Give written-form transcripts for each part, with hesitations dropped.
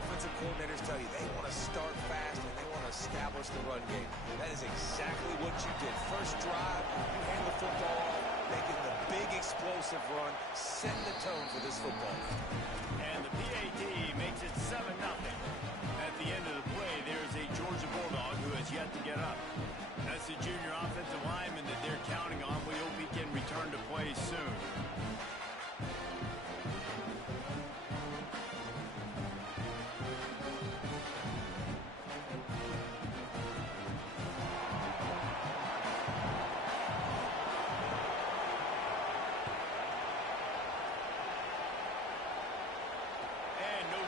offensive coordinators tell you they want to start fast and they want to establish the run game. That is exactly what you did. First drive, you hand the football off, making the big explosive run, setting the tone for this football. And the PAT makes it 7-0. At the end of the play, there's a Georgia Bulldog who has yet to get up. That's the junior offensive lineman that they're counting on. We hope he can return to play soon.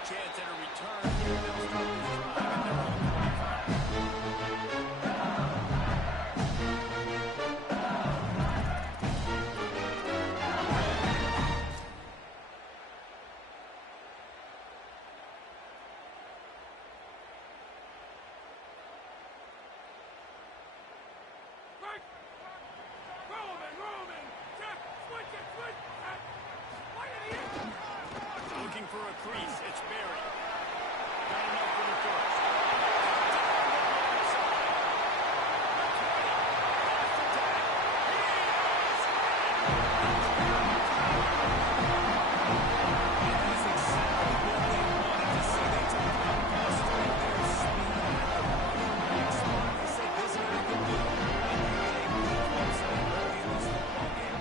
Chance at a return. They'll start this drive at their own 25. Looking for a crease. It's Barry. Got enough for the first. That's exactly what they wanted to see. They talked about mastering their speed at the running spot. They said this is what they can do. And they get a good upside early in this football game.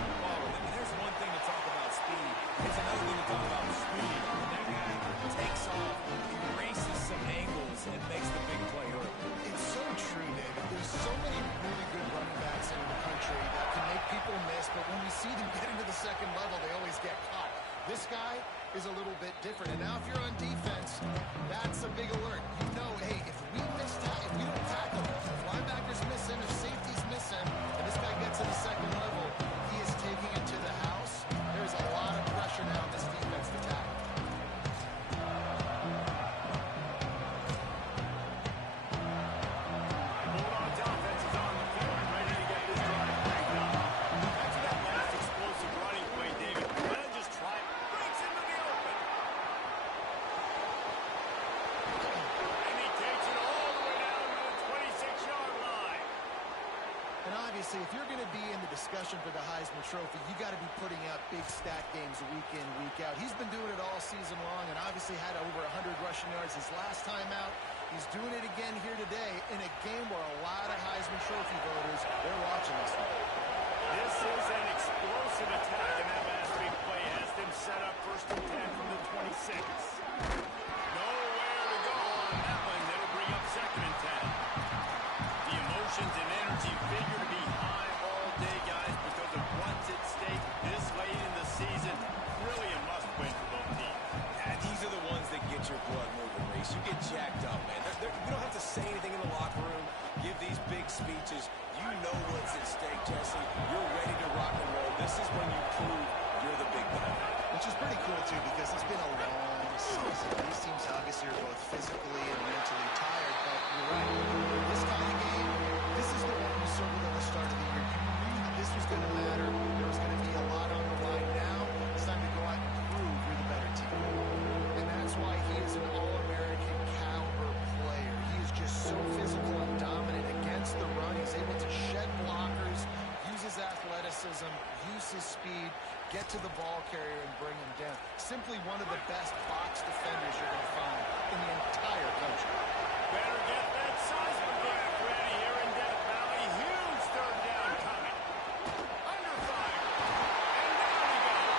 And there's one thing to talk about speed. It's another thing to talk about speed. That guy takes off, erases some angles, and makes the big play early. It's so true, David. There's so many really good running backs in the country that can make people miss, but when we see them get into the second level, they always get caught. This guy is a little bit different. And now if you're on defense, that's a big alert. You know, hey, if we don't tackle, if linebackers miss him, if safeties miss him, and this guy gets to the second level, he is taking it to the house. There's a lot of pressure now on this defense to tackle. Bulldogs offense is on the field and ready to get this drive cranked up. Back to that last explosive running play, David. Glenn just tried. Breaks into the open. And he takes it all the way down to the 26-yard line. And obviously, if you're going to be in the discussion for the Heisman Trophy, you got to be putting out big stat games week in, week out. He's been doing it all season long and obviously had over 100 rushing yards his last time out. He's doing it again here today in a game where a lot of Heisman Trophy voters, they're watching this one. This is an explosive attack, and that last big play has them set up 1st and 10 from the 26. Nowhere to go on that one. That'll bring up 2nd and 10. The emotions and energy figure to be high all day, guys, because of what's at stake this late in the season. Really a must-win for both teams. And these are the ones that get your blood moving, Reese. You get jacked up, man. You don't have to say anything in the locker room, give these big speeches. You know what's at stake, Jesse. You're ready to rock and roll. This is when you prove you're the big guy. Which is pretty cool, too, because it's been a long season. These teams obviously are both physically and mentally tired, but you're right. This kind of game, this is the one we circled at the start of the year. You knew that this was going to matter. There was going to be a lot on the line. Now it's time to go out and prove you're the better team. And that's why he is an All-American caliber player. He is just so physical and dominant against the run. He's able to shed blockers, use his athleticism, use his speed, get to the ball carrier and bring him down. Simply one of the best box defenders you're going to find in the entire country. Better get that seismograph ready here in Death Valley. Huge 3rd down coming. Under fire. And down he goes.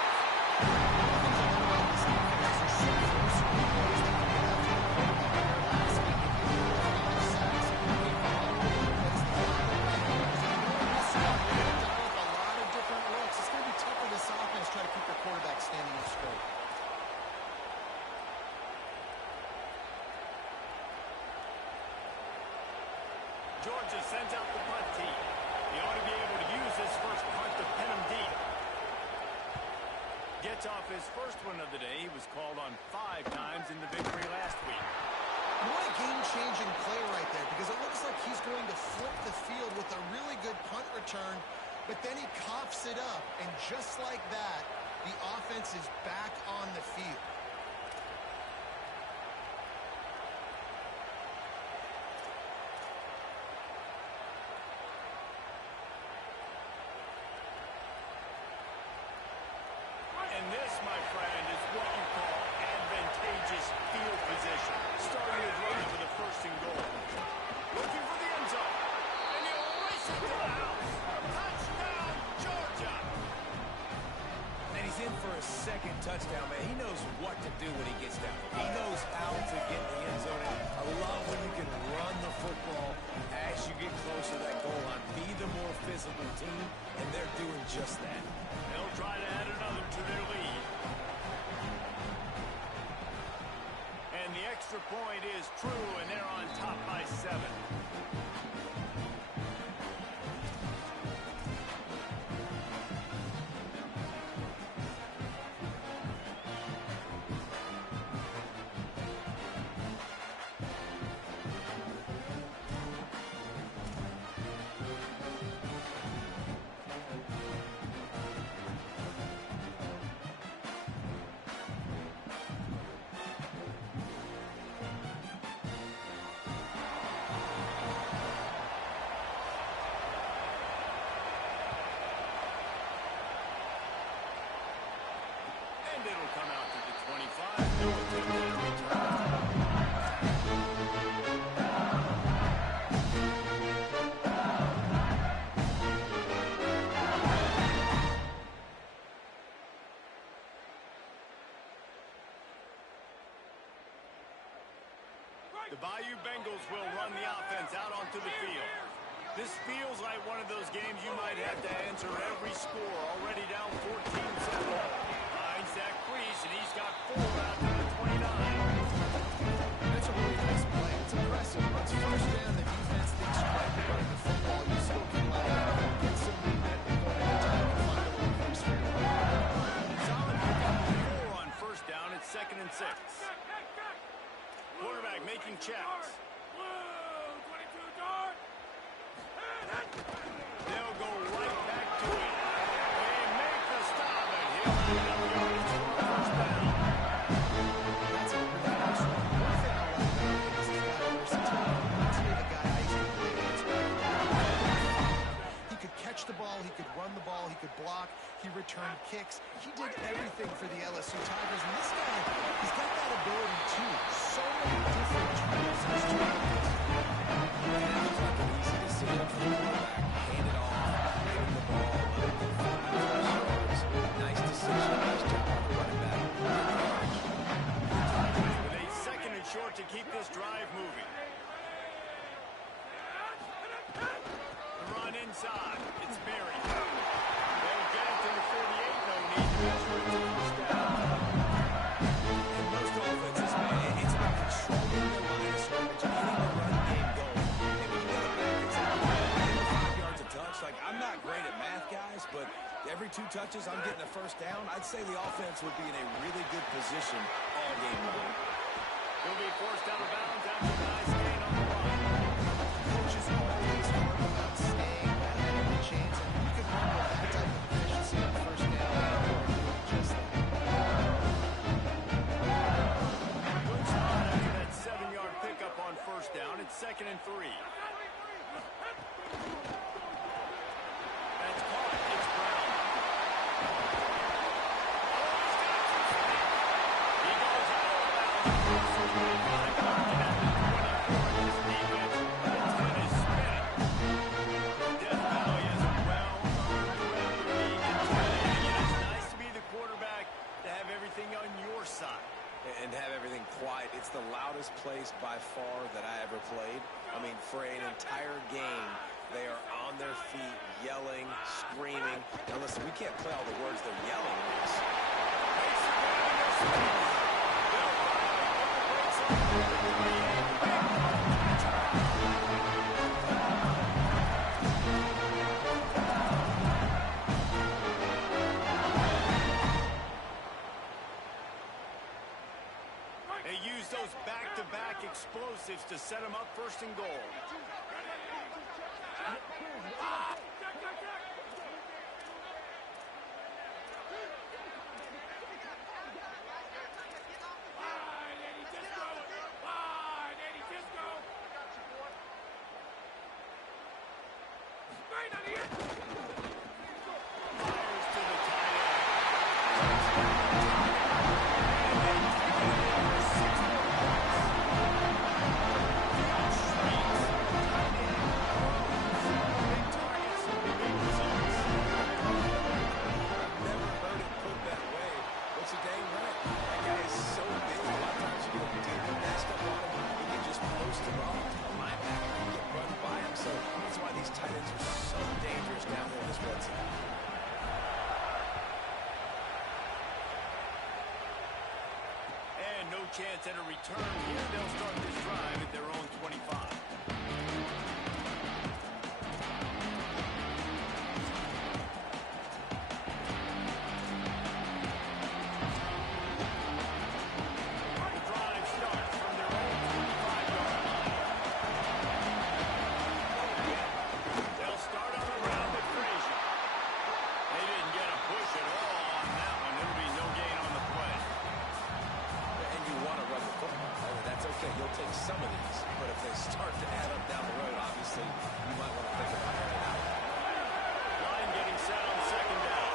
Try to keep their quarterback standing up straight. Georgia sends out the punt team. He ought to be able to use his first punt to pin him deep. Gets off his first one of the day. He was called on 5 times in the victory last week. What a game-changing play right there, because it looks like he's going to flip the field with a really good punt return, but then he coughs it up, and just like that, the offense is back on the field. Touchdown, Georgia! And he's in for a second touchdown, man. He knows what to do when he gets down. He knows how to get in the end zone. I love when you can run the football as you get closer to that goal line. Be the more physical team, and they're doing just that. They'll try to add another to their lead. And the extra point is true, and they're on top by 7. And it'll come out to the 25. No attempt at a return. The Bayou Bengals will run the offense out onto the field. This feels like one of those games you might have to answer every score. Already down 14-7. Finds Zach Priest, and he's got 4 out to the 29. That's a really nice play. It's impressive. Once first down, the defense thinks you might be running the football. You still can get some movement and go into time and find a little place for your run. Solid pickup of 4 on first down. It's 2nd and 6. Quarterback making checks. They'll go right back to it. They make the stop, and he'll have enough yards for a first down. That's a really nice run. One thing I like about him is he's got versatility. Reminds me of a guy I used to play against back in the day. He could catch the ball, he could run the ball, he could block, he returned kicks. He did everything for the LSU Tigers, and this guy, he's got that ability too. So many different tools in his toolbox. It's not that easy to see him from the quarterback. Hand it off, give him the ball, let him get 5 yards. Nice decision, nice job on the running back. With a 2nd and short to keep this drive moving. The run inside. It's Berry. They'll get it to the 48. No need to measure it to first down. In most offenses, man, it's about controlling the line of scrimmage, getting the run game going. And when you get it back, it's like 5 yards a touch. Like, I'm not great at math, guys, but every 2 touches, I'm getting a first down. I'd say the offense would be in a really good position all game long. He'll be forced out of bounds after a nice gain on the run. Coach is always hard about staying ahead of the chains, and you can run with that type of efficiency on first down. Just that. Good spot after that 7-yard pickup on first down. It's 2nd and 3. That's caught. It's Brown. He goes out of bounds across the 25-yard line at the 24. This defense, the 10 is spinning. Death Valley has a well-earned rep of being intimidating. It is nice to be the quarterback to have everything on your side. And have everything quiet. It's the loudest place by far that I ever played. I mean, for an entire game, they are on their feet, yelling, screaming. Now, listen, we can't play all the words they're yelling at us. They use those back-to-back explosives to set them up 1st and goal. Fires to the tight end. splits it. And no chance at a return here. They'll start this drive at their own 25. You'll take some of these, but if they start to add up down the road, obviously, you might want to think about heading out. Line getting set on second down.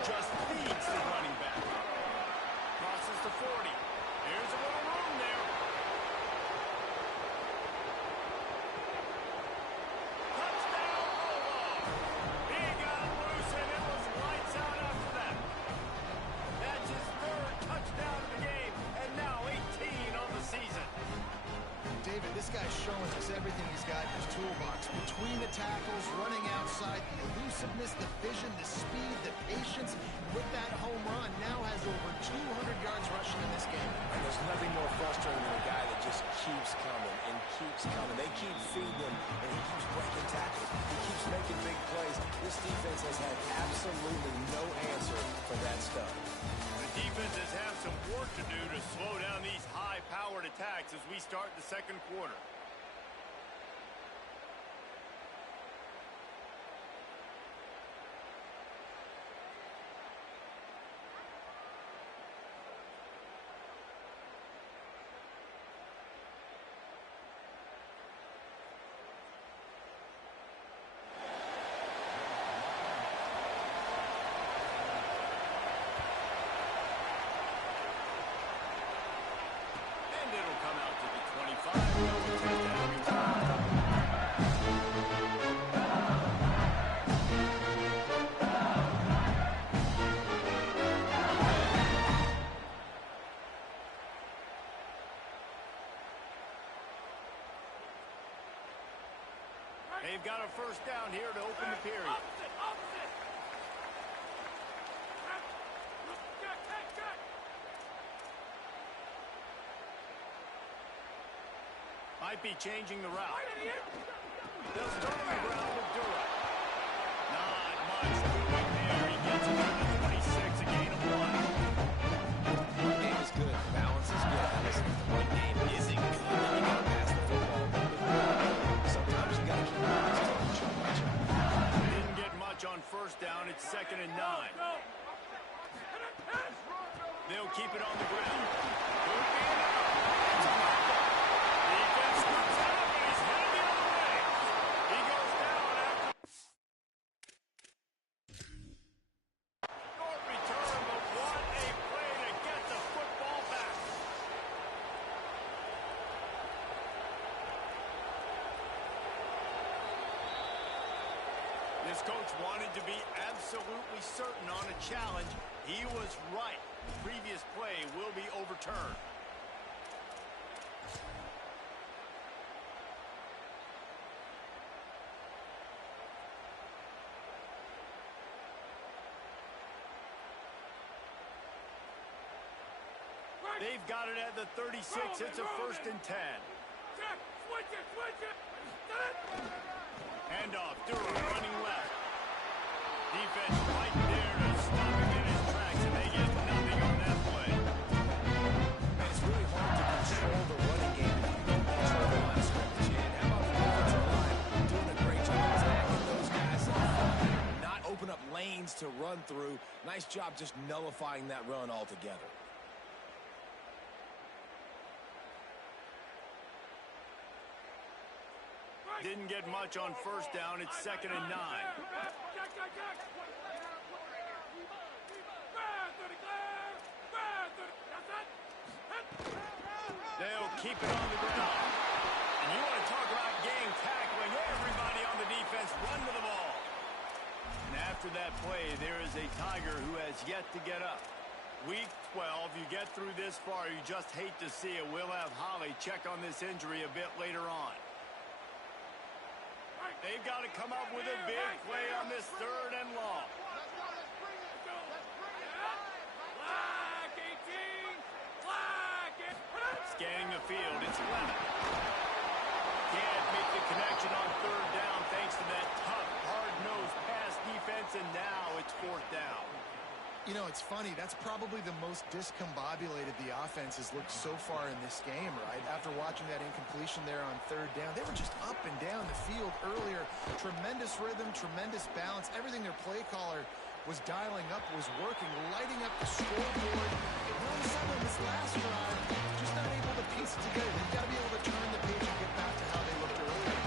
Just feeds the running back. Crosses the 40. Here's a little room there. Touchdown, Polo. He got loose, and it was lights out after that. That's his third touchdown of the game, and now 18 on the season. David, this guy's showing us everything he's got in his toolbox. Between the tackles, running outside, the elusiveness, the vision, the speed, the patience. With that home run, now has over 200 yards rushing in this game. And there's nothing more frustrating than a guy that just keeps coming and keeps coming. They keep feeding him, and he keeps breaking tackles. He keeps making big plays. This defense has had absolutely no answer for that stuff. Defenses have some work to do to slow down these high-powered attacks as we start the second quarter. They've got a first down here to open the period. Might be changing the route. They'll start on the ground with Dura. Not much doing there. He gets it to the 26, a gain of 1. Run game is good. Balance is good. Now listen, if the run game isn't good, then you got to pass the football. Sometimes you got to keep your eyes chunk by chunk. Didn't get much on first down. It's 2nd and 9. They'll keep it on the ground. Defense scoops it up, and he's headed the other way. He goes down after. Short return, but what a play to get the football back. This coach wanted to be absolutely certain on a challenge. He was right. The previous play will be overturned. They've got it at the 36. It's a 1st and 10. Handoff, Dura running left. Defense right there to stop him in his tracks, and they get nothing on that play. And it's really hard to control the running game if you don't control the line of scrimmage. And how about the offensive line doing a great job attacking those guys up front, not open up lanes to run through. Nice job just nullifying that run altogether. Didn't get much on first down. It's 2nd and 9. They'll keep it on the ground. And you want to talk about game tackling. Everybody on the defense run to the ball. And after that play, there is a Tiger who has yet to get up. Week 12, you get through this far, you just hate to see it. We'll have Holly check on this injury a bit later on. they've got to come up with a big play on this 3rd and long. Scanning the field, it's Lemon. Can't make the connection on 3rd down thanks to that tough, hard-nosed pass defense, and now it's 4th down. You know, it's funny. That's probably the most discombobulated the offense has looked so far in this game, right? After watching that incompletion there on 3rd down, they were just up and down the field earlier. Tremendous rhythm, tremendous balance. Everything their play caller was dialing up was working, lighting up the scoreboard. And all of a sudden, on this last drive, just not able to piece it together. They've got to be able to turn the page and get back to how they looked earlier.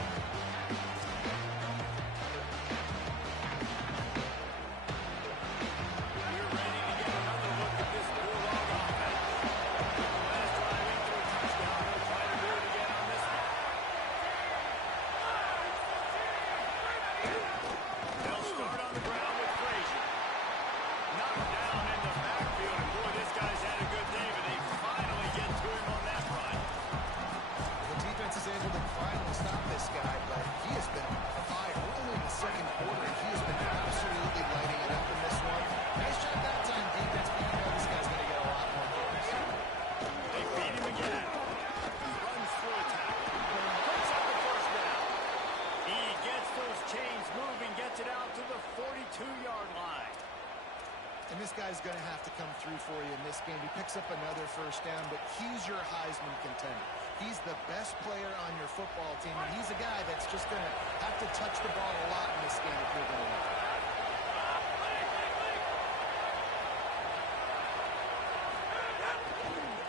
And this guy's going to have to come through for you in this game. He picks up another 1st down, but he's your Heisman contender. He's the best player on your football team, and he's a guy that's just going to have to touch the ball a lot in this game if you're going to win.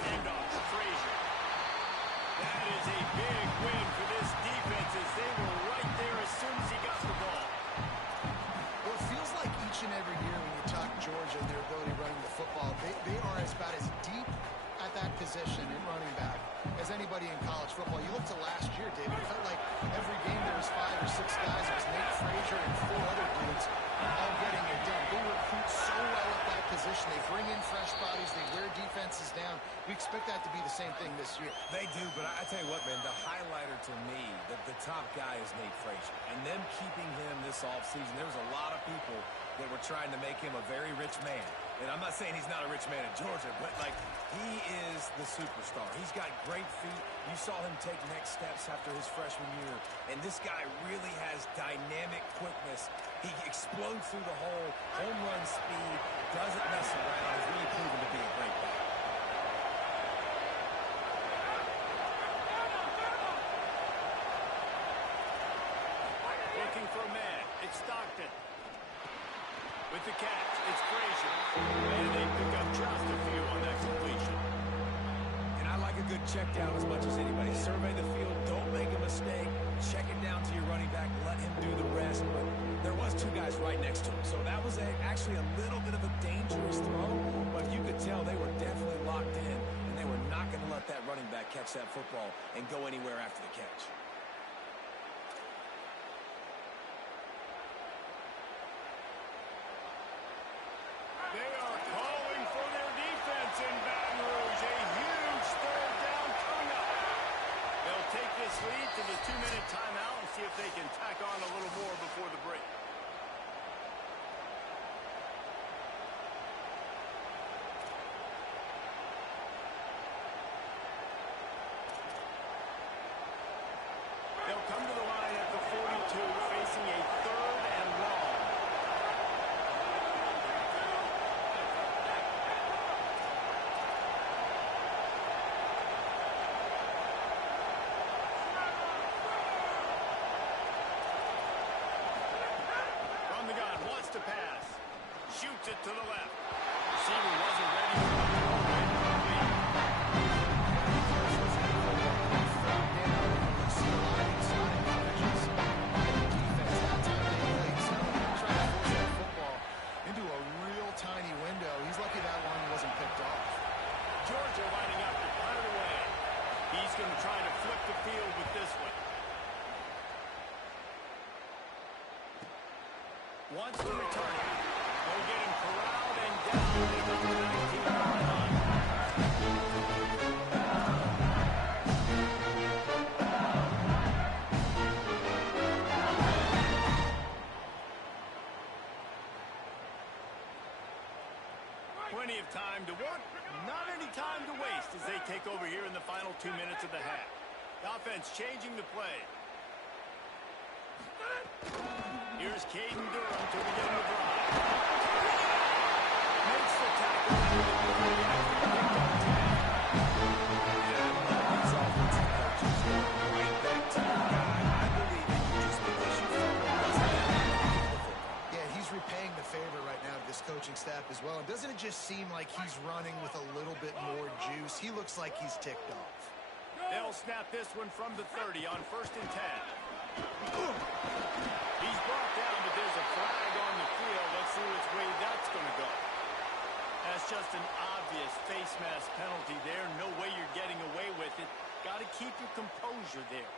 Handoff to Frazier. That is a big win for this defense as they were right there as soon as he got the ball. Well, it feels like each and every year when you talk Georgia and their ability running the football, they are about as deep at that position in running back as anybody in college football. You look to last year, David, it felt like every game there was 5 or 6 guys. It was Nate Frazier and 4 other dudes all getting it done. They recruit so well at that position. They bring in fresh bodies. They wear defenses down. We expect that to be the same thing this year. They do, but I tell you what, man, the highlighter to me, the top guy is Nate Frazier. And them keeping him this offseason, there was a lot of people that were trying to make him a very rich man. And I'm not saying he's not a rich man in Georgia, but, like, he is the superstar. He's got great feet. You saw him take next steps after his freshman year. And this guy really has dynamic quickness. He explodes through the hole, home run speed, doesn't mess around. He's really proven to be a great back. Looking for a man. It's Stockton. With the catch, it's Frazier. And they pick up just a few on that completion. And I like a good check down as much as anybody. Survey the field, don't make a mistake. Check it down to your running back, let him do the rest. But there was 2 guys right next to him. So that was actually a little bit of a dangerous throw. But you could tell they were definitely locked in. And they were not going to let that running back catch that football and go anywhere after the catch. They are calling for their defense in Baton Rouge. A huge 3rd down coming up. They'll take this lead to the 2-minute timeout and see if they can tack on a little more before the break. They'll come to the line at the 42, facing a 3rd and long. From the gun, wants to pass. Shoots it to the left. Receiver wasn't ready for the ball. Into a real tiny window. He's lucky that one wasn't picked off. Georgia lining up to punt it away. He's going to try to flip the field with this one. Wants to return it. They'll get him corralled and down at the 19-yard line. time to waste as they take over here in the final 2 minutes of the half. The offense changing the play. Here's Caden Durham to begin the drive. Makes the tackle. These offensive coaches go right back to the guy. I believe that you just because you Yeah, he's repaying the favor right now to this coaching staff as well. And doesn't it just seem like he's running with a little bit more juice? He looks like he's ticked off. They'll snap this one from the 30 on 1st and 10. He's brought down, but there's a flag on the field. Let's see which way that's going to go. That's just an obvious face mask penalty there. No way you're getting away with it. Got to keep your composure there.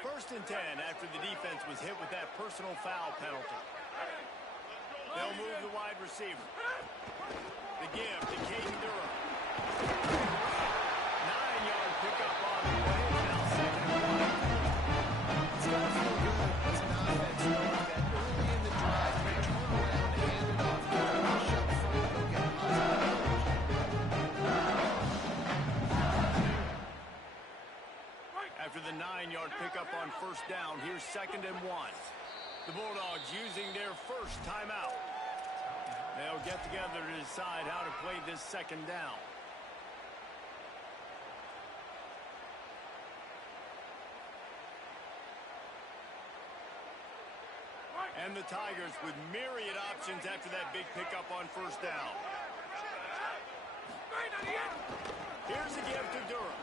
First and 10 after the defense was hit with that personal foul penalty. They'll move the wide receiver. The give to Caden Durham. 9-yard pickup on the play. Now 2nd and 1. It's got to feel good as an offense knowing that early in the drive, they turn around and hand it off. They're going to rush up front and they'll get positive yardage. After the 9-yard pickup on 1st down, here's 2nd and 1. The Bulldogs using their first timeout. They'll get together to decide how to play this 2nd down. And the Tigers with myriad options after that big pickup on 1st down. Here's a give to Durham.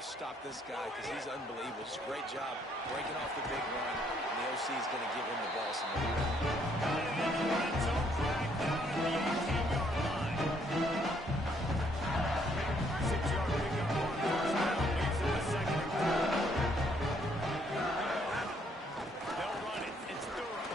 Stop this guy because he's unbelievable. Just great job breaking off the big run. And the OC is going to give him the ball some more. Got it into the red zone, flag down at the 18-yard line. 6-yard pickup on 1st down, leads to the 2nd and 4. They'll run it. It's Durham.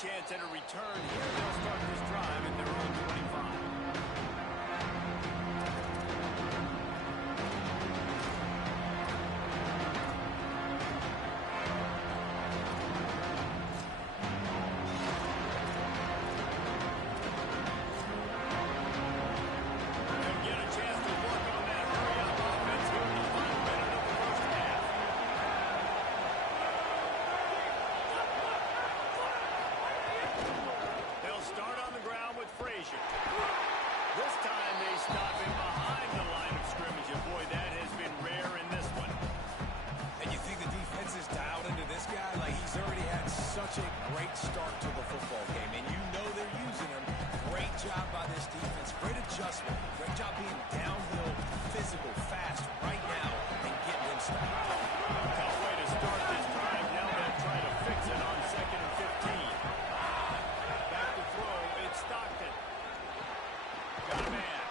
Chance at a return here. They'll start this drive at their own 25. They'll get a chance to work on that hurry-up offense here in the final minute of the 1st half. Start on the ground with Frazier. This time they stop him behind the line of scrimmage. And boy, that has been rare in this one. And you think the defense is dialed into this guy? Like, he's already had such a great start to the football game. And you know they're using him. Great job by this defense. Great adjustment. Great job being downhill, physical, fast right now and getting him stopped. Tough way to start this drive. Now they'll try to fix it on 2nd and 15. Stockton. Got a man.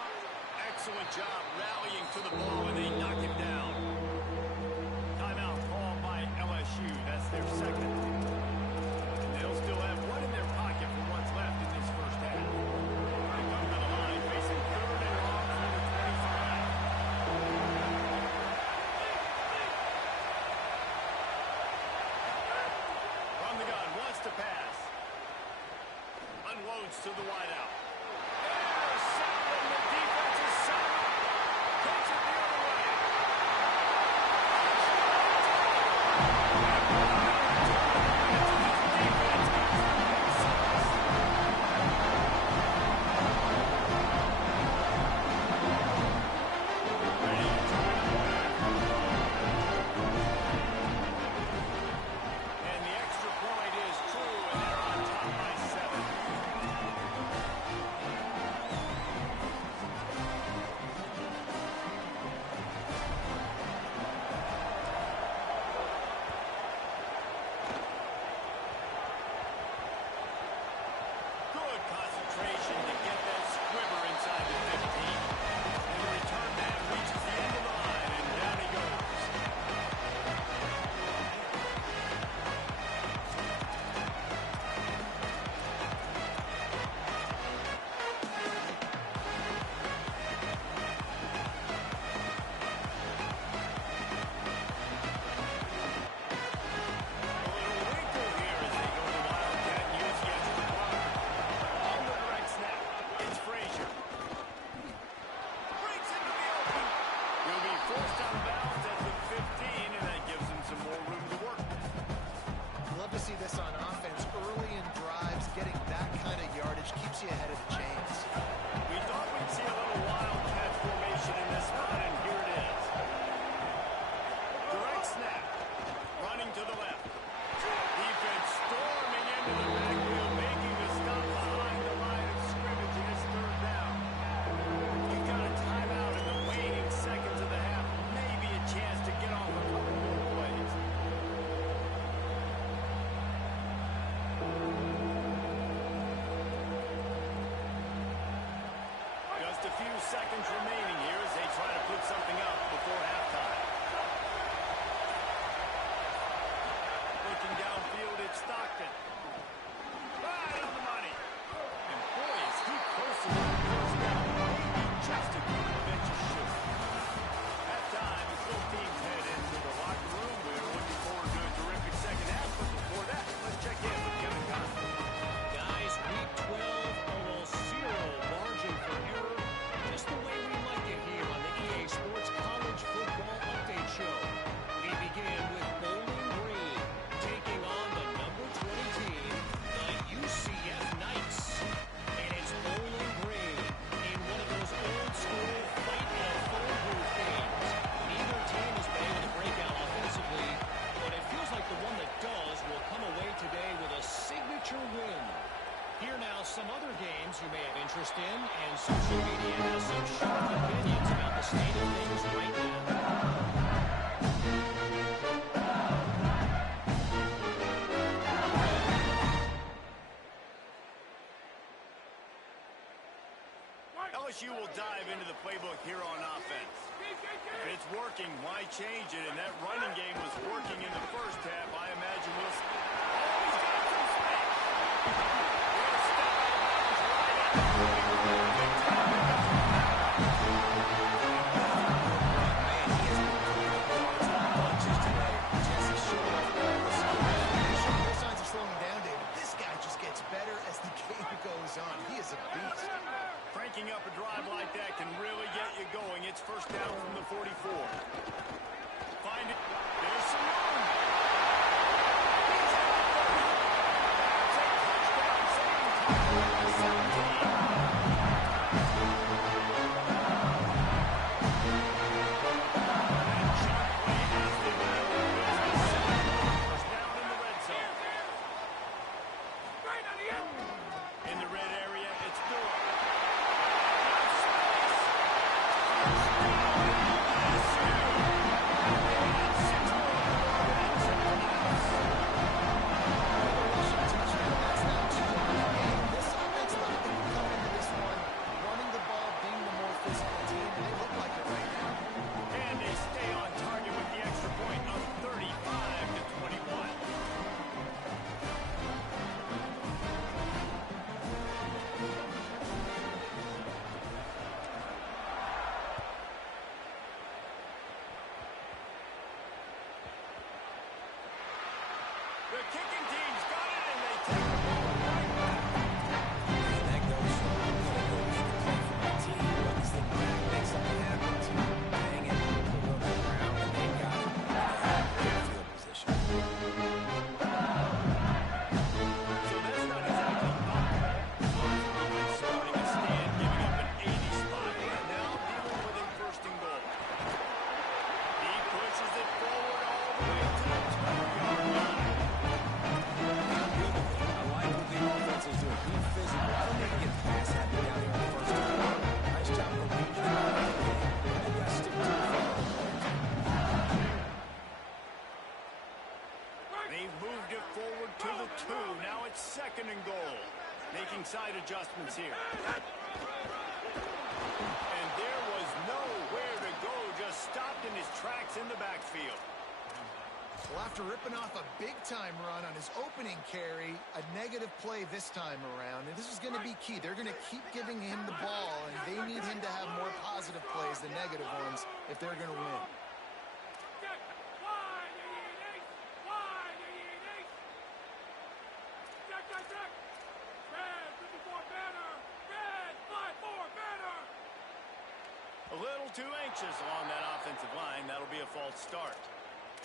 Excellent job rallying to the ball, and they knock him down. Timeout called by LSU. That's their 2nd. And they'll still have one in their pocket for what's left in this 1st half. They come to the line facing 3rd and long from the 25. From the gun, wants to pass. Unloads to the wideout. There's something. The defense is solid. Takes it the other way. seconds remaining here as they try to put something up before halftime. Looking downfield, it's Stockton. Right on the money. And boy, is he close to the first down. Maybe just a good bench shoot. At time, as both teams head into the locker room, we're looking forward to a terrific second half. But before that, let's check in with Kevin Costner. Guys, week 12, almost zero margin for error. Just the way we like it here on the EA Sports College Football Update Show. We begin with Bowling Green taking on the number 20 team, the UCF Knights. And it's Bowling Green in one of those old-school fight-in-a-phone booth games. Neither team has been able to break out offensively, but it feels like the one that does will come away today with a signature win. Here now some other games you may have interest in, and social media has some sharp opinions about the state of things right now. LSU will dive into the playbook here on offense. If it's working, why change it? And that running game was working in the first half. I imagine we'll... Oh, he's got some space. He'll step out of bounds right at the No signs of slowing down, David. This guy just gets better as the game goes on. He is a beast. Cranking up a drive like that can really get you going. It's first down from the 44. Find it. There's some room. He's at the 30. That's a touchdown. Saving time at the 17. And sharp play as they win over business. First down in the red zone. In the red area, it's Durham. This offense thought they could come into this one, running the ball, being the more physical team, and they look like it right now. And they stay on target with the extra point of 35-21. The kicking team's got it, and they take the ball right back. And that goes from for my team, but this thing makes something happen to hang it, put it on the ground, and they got it. They have great field position. So that's not exactly optimal. Starting a stand, giving up an 80 spot, and now dealing with a first and goal. He pushes it forward all the way to the 2-yard line. I like what the offense is doing. Be physical. I don't think he gets pass happy down here in the first time. Nice job of reading the ball. And they got to stick to the football. They've moved it forward to the 2. Now it's second and goal. Making side adjustments here. And there was nowhere to go. Just stopped in his tracks in the backfield. Well, after ripping off a big-time run on his opening carry, a negative play this time around, and this is going to be key. They're going to keep giving him the ball, and they need him to have more positive plays than negative ones if they're going to win. A little too anxious along that offensive line. That'll be a false start.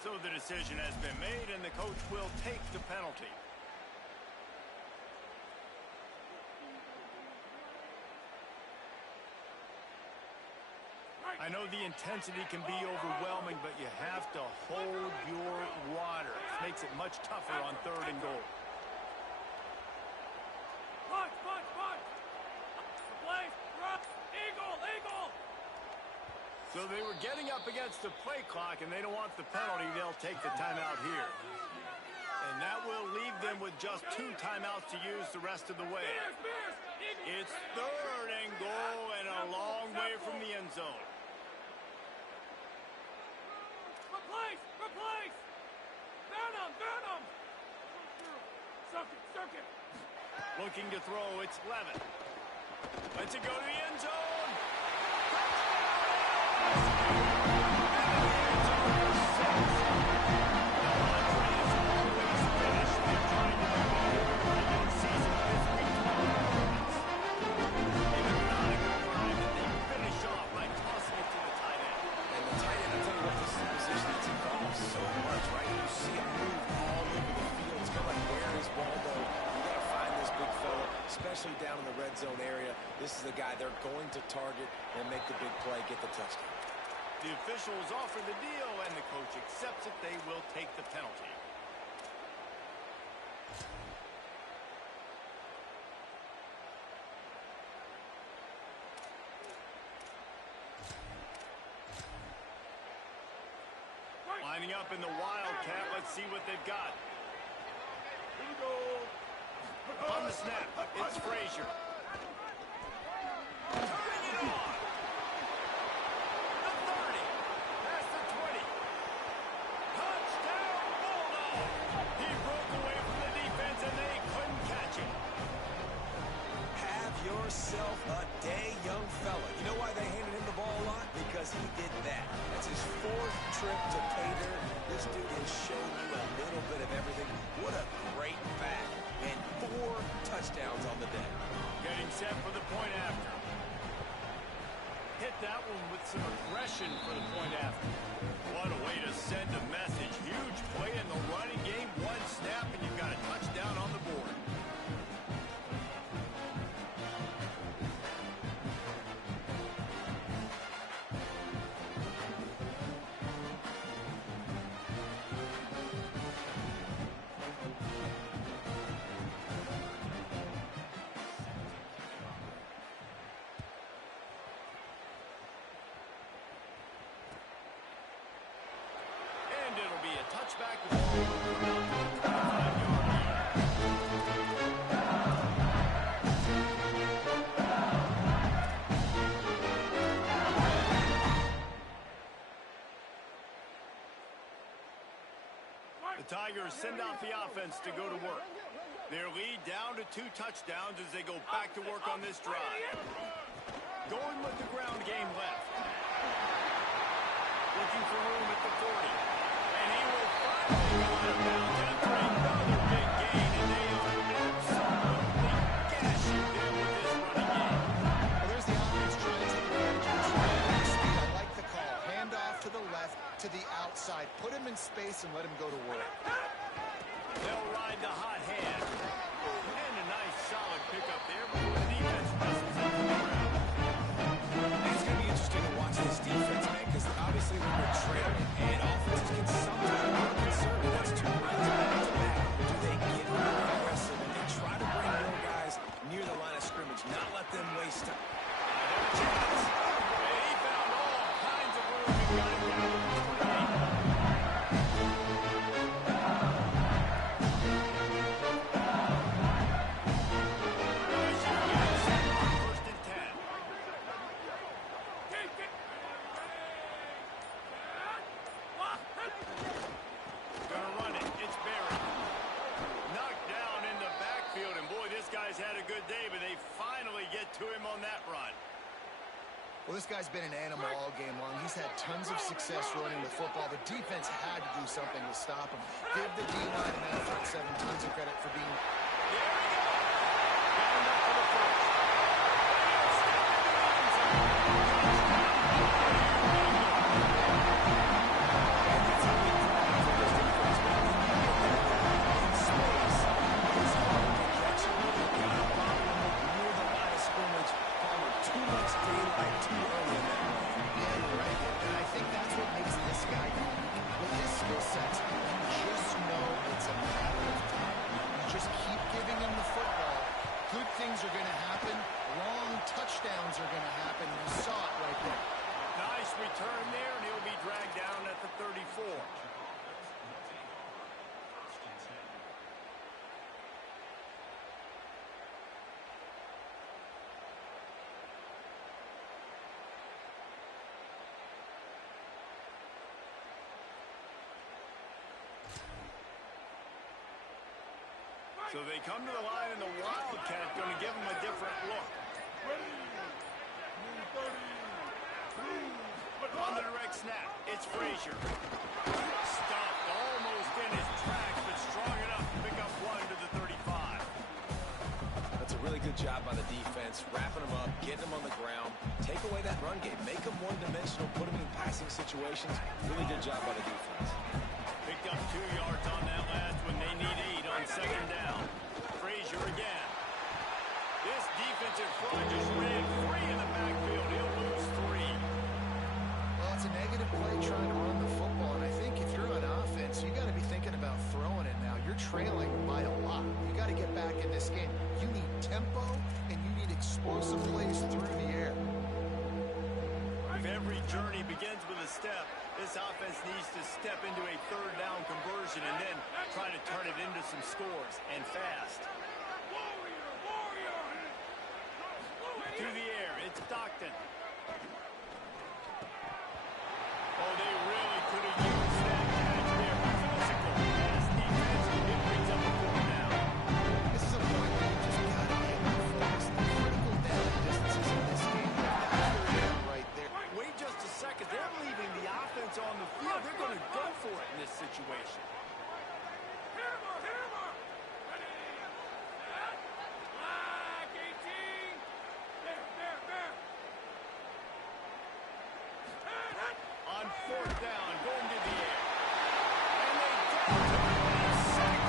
So the decision has been made, and the coach will take the penalty. I know the intensity can be overwhelming, but you have to hold your water. It makes it much tougher on third and goal. So they were getting up against the play clock, and they don't want the penalty. They'll take the timeout here. And that will leave them with just 2 timeouts to use the rest of the way. It's third and goal, and a long way away from the end zone. Replace! Burn him! Circuit! Looking to throw, it's Levin. Lets it go to the end zone. Especially down in the red zone area. This is the guy they're going to target and make the big play, get the touchdown. The officials offer the deal, and the coach accepts it. They will take the penalty. Lining up in the Wildcat. Let's see what they've got. Here we go. On the snap, it's Frazier. Bring it on! The 30, past the 20. Touchdown, Bulldog! He broke away from the defense, and they couldn't catch him. Have yourself a day, young fella. You know why they handed him the ball a lot? Because he did that. That's his 4th trip to pay dirt. This dude has shown you a little bit of everything. What a great back. And 4 touchdowns on the day. Getting set for the point after. Hit that one with some aggression for the point after. What a way to send a message. Huge play in the running game. 1 snap, and you've got a touchdown on the board. It'll be a touchback. The ball will come out to the 25-yard line. The Tigers send out the offense to go to work. Their lead down to 2 touchdowns as they go back to work on this drive. Going with the ground game left. Looking for room at the 40. And he will finally go out of bounds after another big gain, and they are absolutely gashing them with this running game. Well, there's the offense trying to take advantage of this speed. I like the call. Hand off to the left, to the outside. Put him in space and let him go to work. They'll ride the hot hand. And a nice solid pickup there before the defense wrestles him to the ground. It's going to be interesting to watch this defense, man, because obviously when you're trailing and offenses can sometimes be conservative. That's 2 runs back-to-back. Do they get more aggressive and try to bring more guys near the line of scrimmage, not let them waste time? Chance. And he found all kinds of room and got it down to the 28. To him on that run. Well, this guy's been an animal all game long. He's had tons of success running the football. The defense had to do something to stop him. Give the D-line and that front 7 tons of credit for being... There we go. Down up for the first. Things are going to happen. Long touchdowns are going to happen. You saw it right there. Nice return there, and he'll be dragged down at the 34. So they come to the line, and the Wildcat going to give them a different look. On the direct snap, it's Frazier. Stopped almost in his tracks, but strong enough to pick up one to the 35. That's a really good job by the defense, wrapping them up, getting them on the ground, take away that run game, make them one-dimensional, put them in passing situations. Really good job by the defense. Picked up 2 yards on that last one. They need 8 on second down. Frazier again. This defensive front just ran free in the backfield. He'll lose 3. Well, it's a negative play trying to run the football, and I think if you're on offense, you got to be thinking about throwing it now. You're trailing by a lot. You got to get back in this game. You need tempo, and you need explosive plays through the air. If every journey begins with a step, this offense needs to step into a third down conversion and then try to turn it into some scores, and fast. To the air, it's Stockton. Oh, they really could have used that catch there. Physical pass defense. It brings up a 4th down. This is a point where you just got to get more focused. The critical down distances in this game. Right there. Wait just a second. They're leaving the offense on the field. They're going to go for it in this situation. On 4th down, going to the air. And they get to the sack.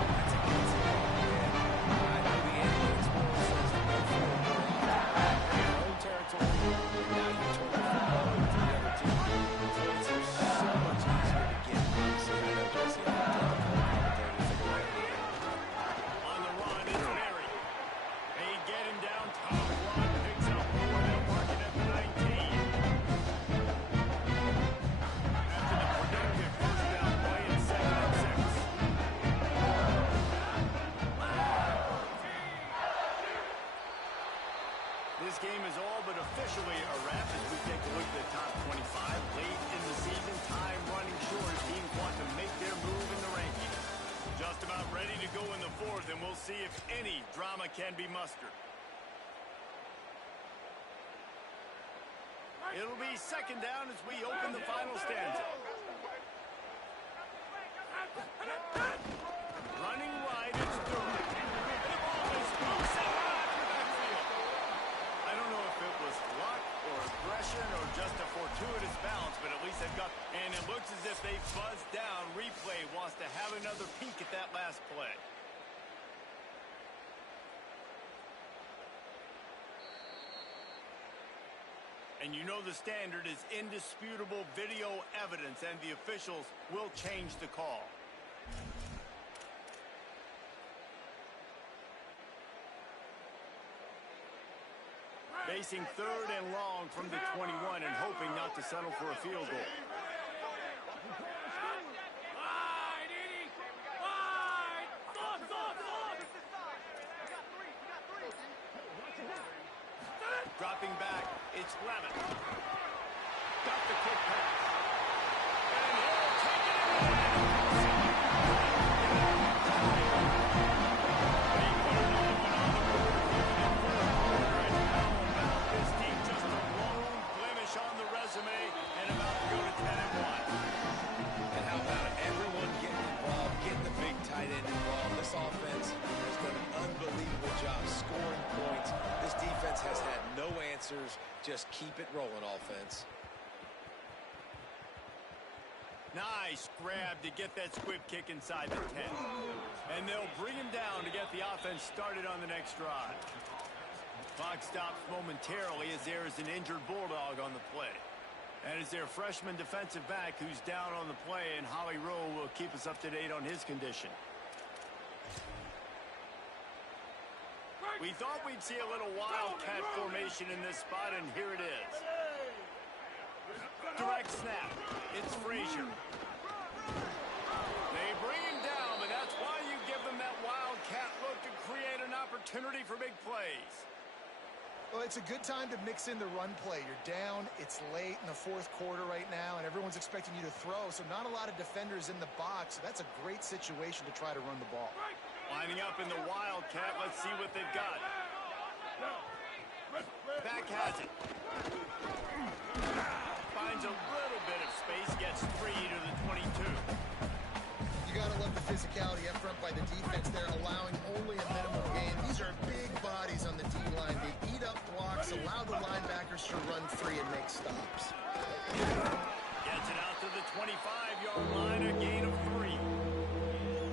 That's a gutsy ball, man. I know the analytics board says to go for it more often. In your own territory, now you turn the football over to the other team. Points are so much easier to get. Obviously, I know Jesse, I'm a ton of commentators that go right here. On the run, it's Mary. They get him down top. Run picks up more. They'll mark it at the 19. After the productive first down play, it's 7 and 6. This game is all but officially a wrap as we take a look at the top 25. Late in the season, time running short. Teams want to make their move in the rankings. Just about ready to go in the 4th, and we'll see if any drama can be mustered. It'll be second down as we open the final stanza. Running right, it's Durham. And the ball is loose out of the backfield. I don't know if it was luck or aggression or just a fortuitous bounce, but at least they've got... And it looks as if they buzzed down. Replay wants to have another peek at that last play. And you know the standard is indisputable video evidence, and the officials will change the call. Facing 3rd and long from the 21 and hoping not to settle for a field goal. Dropping back, it's Lemon. Got the quick pass. And he'll take it in. He put another one on the board here in the 4th quarter. And how about this team? Just a lone blemish on the resume and about to go to 10 and 1. And how about it? Everyone getting involved, getting the big tight end involved. This offense has done an unbelievable job scoring points. This defense has had no answers. Just keep it rolling, offense. Nice grab to get that squib kick inside the 10. And they'll bring him down to get the offense started on the next drive. Clock stops momentarily as there is an injured Bulldog on the play. And it's their freshman defensive back who's down on the play, and Holly Rowe will keep us up to date on his condition. We thought we'd see a little wildcat formation in this spot, and here it is. Direct snap. It's Frazier. They bring him down, but that's why you give them that wildcat look to create an opportunity for big plays. Well, it's a good time to mix in the run play. You're down, it's late in the fourth quarter right now, and everyone's expecting you to throw, so not a lot of defenders in the box. So that's a great situation to try to run the ball. Lining up in the Wildcat. Let's see what they've got. Back has it. Finds a little bit of space, gets free to the 22. You got to love the physicality up front by the defense there, allowing only a minimum gain. These are big bodies on the D-line. They eat up blocks, allow the linebackers to run free and make stops. Gets it out to the 25-yard line, a gain of 3.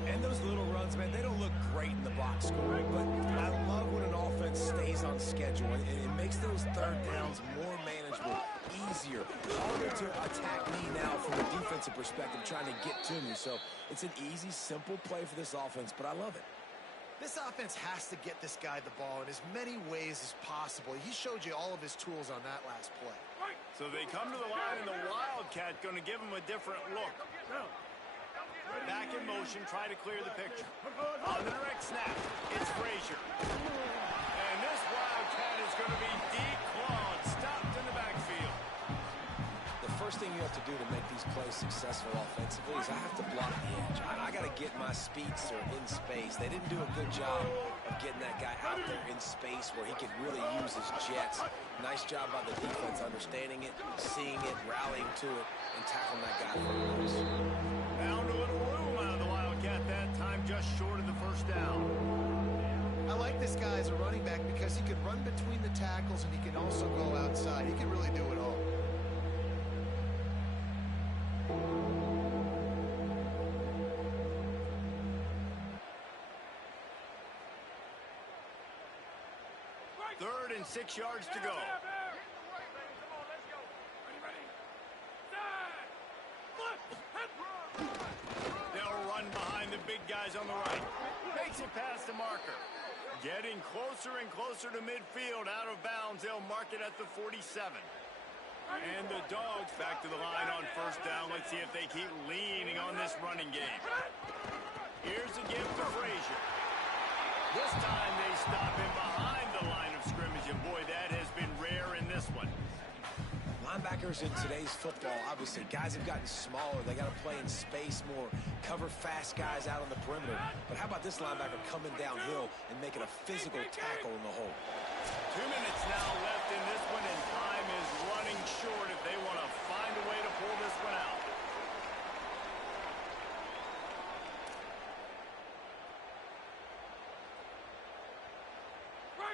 And those little runs, man, they don't look great in the box score, but I love when an offense stays on schedule, and it makes those third downs more manageable, easier, harder to attack me now from a defensive perspective, trying to get to me. So it's an easy, simple play for this offense, but I love it. This offense has to get this guy the ball in as many ways as possible. He showed you all of his tools on that last play. So they come to the line, and the Wildcat going to give him a different look. Back in motion, try to clear the picture. On the direct snap, it's Frazier. And this Wildcat is going to be declawed, stopped in the backfield. The first thing you have to do to make these plays successful offensively is I have to block the edge. I got to get my speedster in space. They didn't do a good job of getting that guy out there in space where he could really use his jets. Nice job by the defense understanding it, seeing it, rallying to it, and tackling that guy for a loss. Found a little room out of the Wildcat that time, just short of the first down. I like this guy as a running back because he can run between the tackles and he can also go outside. He can really do it all. Third and 6 yards to go. They'll run behind the big guys on the right. Makes it past the marker. Getting closer and closer to midfield. Out of bounds. They'll mark it at the 47. And the Dogs back to the line on first down. Let's see if they keep leaning on this running game. Here's a give to Frazier. This time they stop him behind the line of scrimmage. And boy, that has been rare in this one. Linebackers in today's football, obviously, guys have gotten smaller. They got to play in space more, cover fast guys out on the perimeter. But how about this linebacker coming downhill and making a physical tackle in the hole? 2 minutes now left in this one, and time is running short if they want to find a way to pull this one out.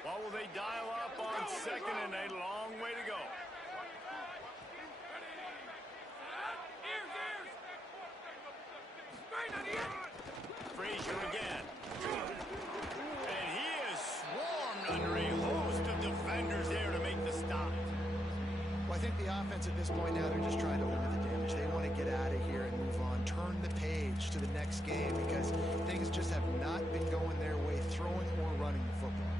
What will they dial up on second, and a long way to go? Frazier again. And he is swarmed under a host of defenders there to make the stop. Well, I think the offense at this point now, they're just trying to limit the damage. They want to get out of here and move on, turn the page to the next game because things just have not been going their way, throwing or running the football.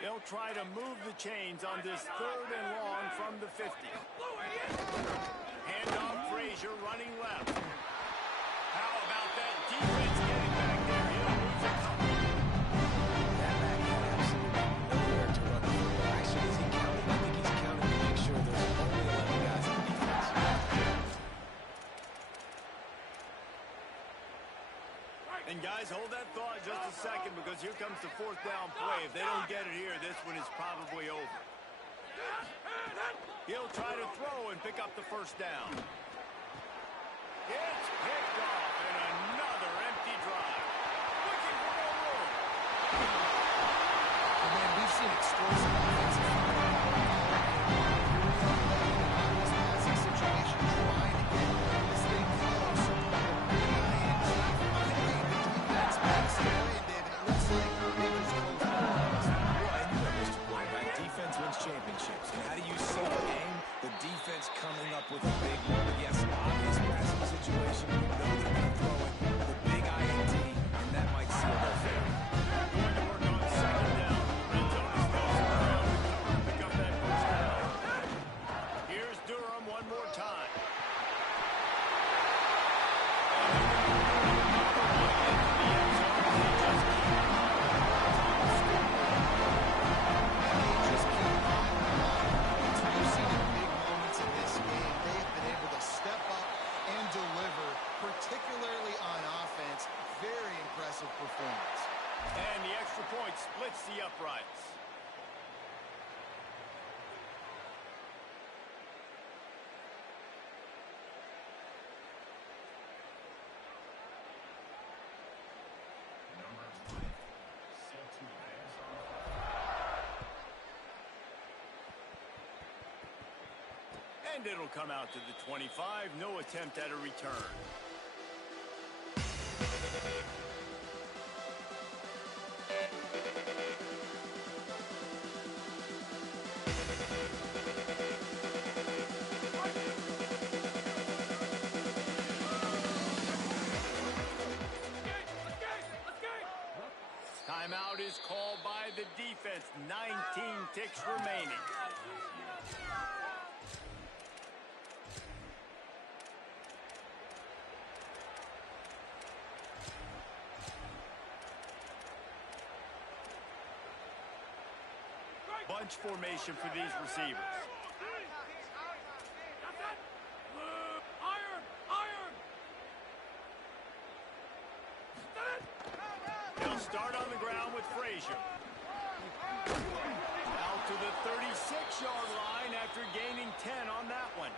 They'll try to move the chains on this third and long from the 50. Hand off Frazier, running left. How about that defense getting back there? He'll lose a couple. That back had absolutely nowhere to run the football. Actually, is he counting? I think he's counting to make sure there's only 11 guys on defense. And guys, hold that thought just a second because here comes the fourth down play. If they don't get it here, this one is probably over. He'll try to throw and pick up the first down. It's picked off and another empty drive. Looking for more room. And man, we've seen explosive offensive this passing situation, trying to get this thing close. Defense wins championships. And how do you save a game? The defense coming up with a big one. Yes, obvious passing situation. And it'll come out to the 25. No attempt at a return. Timeout is called by the defense. 19 ticks remaining. Bunch formation for these receivers. They'll start on the ground with Frazier. Out to the 36-yard line after gaining 10 on that one.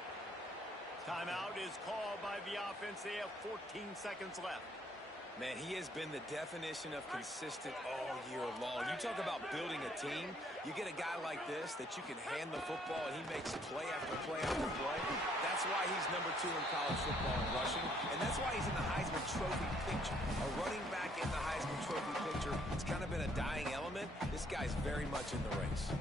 Timeout is called by the offense. They have 14 seconds left. Man, he has been the definition of consistent all year long. You talk about building a team. You get a guy like this that you can hand the football and he makes play after play after play. That's why he's number 2 in college football in rushing, and that's why he's in the Heisman Trophy picture. A running back in the Heisman Trophy picture. It's kind of been a dying element. This guy's very much in the race.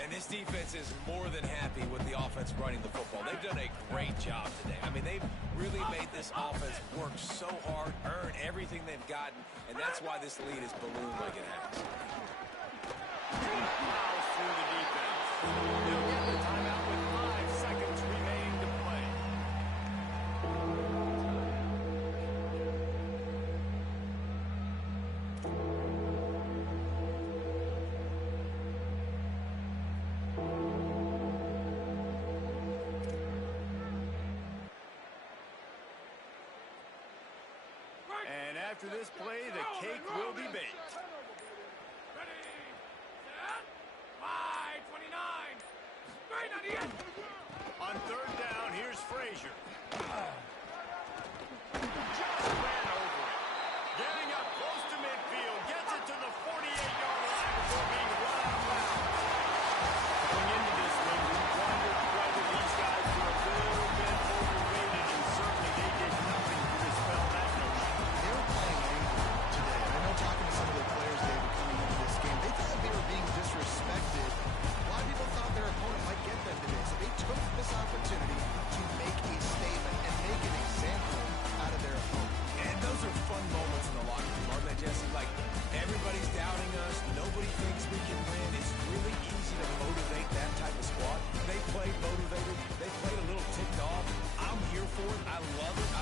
And this defense is more than happy with the offense running the football. They've done a great job today. I mean, they've really made this offense work so hard, earn everything they've gotten, and that's why this lead is ballooned like it has. Fouls through the defense. They'll get the timeout with 5 seconds remaining to play. And after this play, the cake will be baked. Ready, set, 5:29, straight on the end.